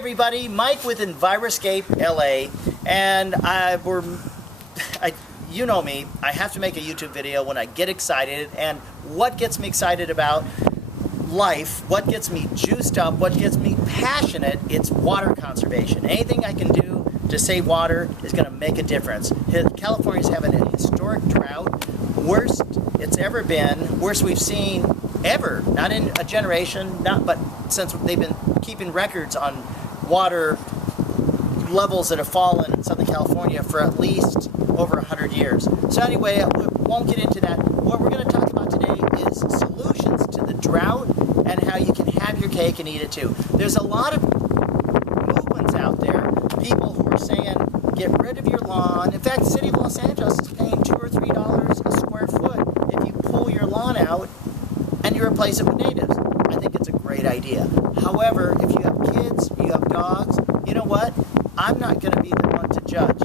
everybody, Mike with Enviroscape LA, and you know me, I have to make a YouTube video when I get excited. And what gets me excited about life, what gets me juiced up, what gets me passionate, it's water conservation. Anything I can do to save water is going to make a difference. California's having a historic drought, worst it's ever been, worst we've seen ever, not in a generation, but since they've been keeping records on water levels that have fallen in Southern California for at least over 100 years. So anyway, we won't get into that. What we're going to talk about today is solutions to the drought and how you can have your cake and eat it too. There's a lot of movements out there, people who are saying get rid of your lawn. In fact, the city of Los Angeles is paying $2 or $3 a square foot if you pull your lawn out and you replace it with natives. I think it's a great idea. However, if you have kids, you have dogs, you know what? I'm not going to be the one to judge.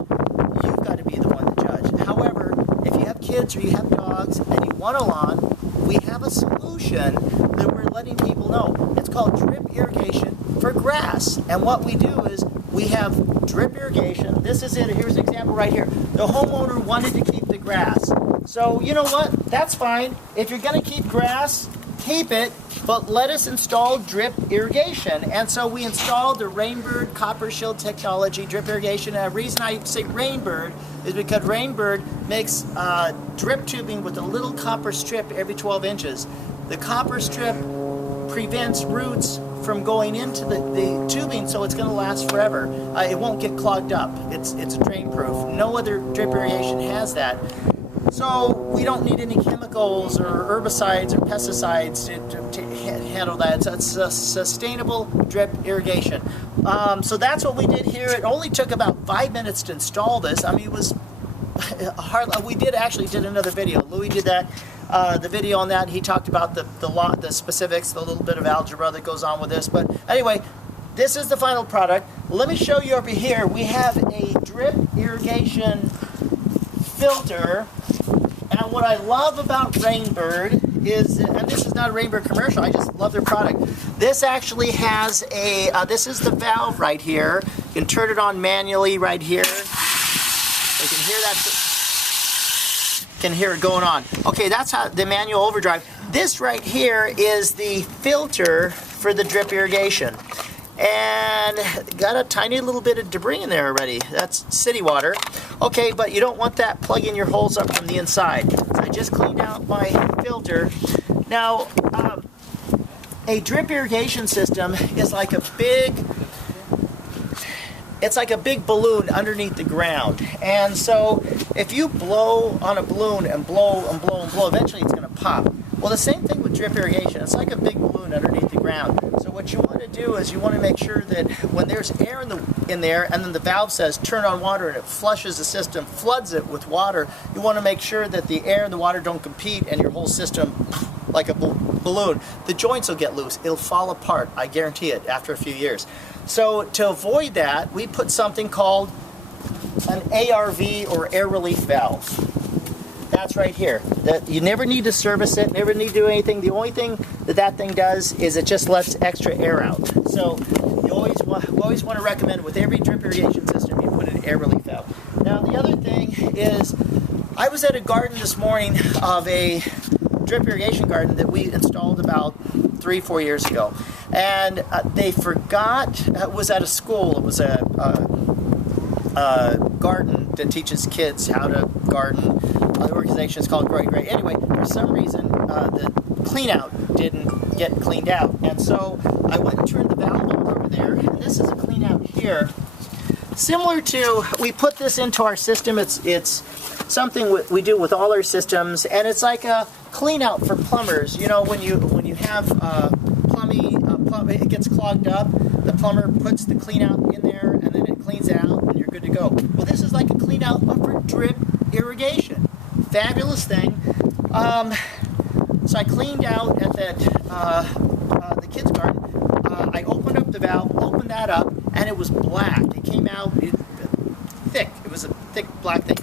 You've got to be the one to judge. However, if you have kids or you have dogs and you want a lawn, we have a solution that we're letting people know. It's called drip irrigation for grass. And what we do is we have drip irrigation. This is it. Here's an example right here. The homeowner wanted to keep the grass. So you know what? That's fine. If you're going to keep grass, keep it, but let us install drip irrigation. And so we installed the Rainbird Copper Shield Technology drip irrigation. And the reason I say Rainbird is because Rainbird makes drip tubing with a little copper strip every 12 inches. The copper strip prevents roots from going into the tubing, so it's going to last forever. It won't get clogged up. It's drain proof. No other drip irrigation has that. So we don't need any chemicals or herbicides or pesticides to handle that. It's a sustainable drip irrigation. So that's what we did here. It only took about 5 minutes to install this. I mean, it was hard. We actually did another video. Louis did that, the video on that. He talked about the specifics, the little bit of algebra that goes on with this. But anyway, this is the final product. Let me show you over here. We have a drip irrigation filter. And what I love about Rainbird is, and this is not a Rainbird commercial, I just love their product. This actually has a, this is the valve right here. You can turn it on manually right here. You can hear that, can hear it going on. Okay, that's how the manual overdrive. This right here is the filter for the drip irrigation. And got a tiny little bit of debris in there already. That's city water. Okay, but you don't want that plugging your holes up from the inside. So I just cleaned out my filter. Now, a drip irrigation system is like a big, it's like a big balloon underneath the ground. And so if you blow on a balloon and blow and blow and blow, eventually it's going to pop. Well, the same thing with drip irrigation. It's like a big balloon underneath the ground. So what you want to do is you want to make sure that when there's air in there and then the valve says turn on water and it flushes the system, floods it with water, you want to make sure that the air and the water don't compete and your whole system, like a balloon, the joints will get loose. It'll fall apart. I guarantee it after a few years. So to avoid that, we put something called an ARV or air relief valve. That's right here. That you never need to service it, never need to do anything. The only thing that thing does is it just lets extra air out. So you always want to recommend with every drip irrigation system you put an air relief valve. Now the other thing is, I was at a garden this morning of a drip irrigation garden that we installed about 3-4 years ago, and they forgot. It was at a school. It was a garden that teaches kids how to garden. The organization is called Grow Great. Anyway, for some reason, the clean out didn't get cleaned out. And so I went and turned the valve on over there. And this is a clean out here. Similar to, we put this into our system. It's something we do with all our systems. And it's like a clean out for plumbers. You know, when you have plumbing, it gets clogged up. The plumber puts the clean out in there and then it cleans it out and you're good to go. Well, this is like a clean out but for drip irrigation. Fabulous thing. So I cleaned out at that the kids' garden. I opened up the valve, opened that up, and it was black. It came out thick. It was a thick black thing.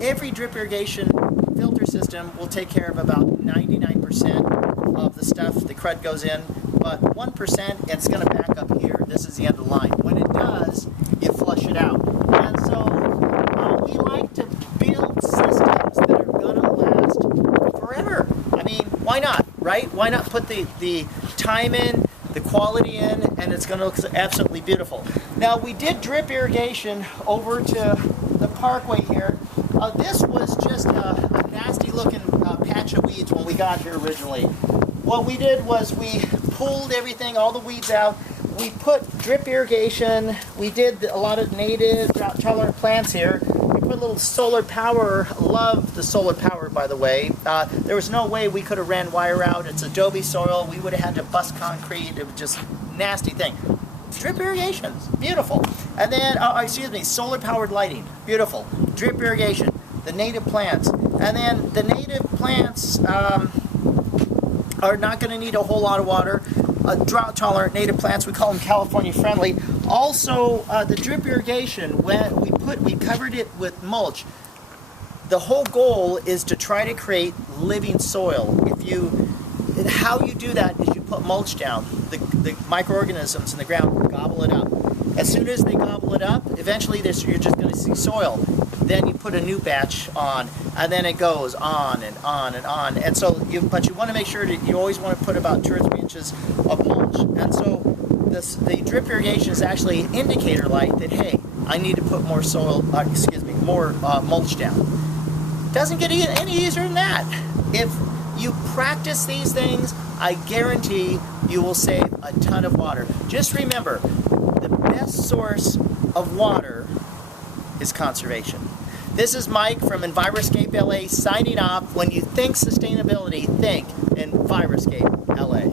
Every drip irrigation filter system will take care of about 99% of the stuff. The crud goes in, but 1%, and it's going to back up here. This is the end of the line. When it does, you flush it out. And so we like to build systems that are going to last forever. I mean, why not, right? Why not put the time in, the quality in, and it's going to look absolutely beautiful. Now, we did drip irrigation over to the parkway here. This was just a nasty looking patch of weeds when we got here originally. What we did was we pulled everything, all the weeds out. We put drip irrigation. We did a lot of native drought-tolerant plants here. We put a little solar power. Love the solar power, by the way. There was no way we could have ran wire out. It's adobe soil. We would have had to bust concrete. It was just a nasty thing. Drip irrigation, beautiful. And then, solar powered lighting, beautiful. Drip irrigation, the native plants. And then the native plants are not going to need a whole lot of water. Drought tolerant native plants, we call them California friendly. Also, the drip irrigation, when we covered it with mulch. The whole goal is to try to create living soil. How you do that is you put mulch down. The microorganisms in the ground gobble it up. As soon as they gobble it up, eventually you're just going to see soil. Then you put a new batch on, and then it goes on and on and on. And so, but you want to make sure that you always want to put about 2 or 3 inches of mulch. And so, the drip irrigation is actually an indicator light that, hey, I need to put more more mulch down. Doesn't get any easier than that. If you practice these things, I guarantee you will save a ton of water. Just remember, the best source of water is conservation. This is Mike from Enviroscape LA signing off. When you think sustainability, think Enviroscape LA.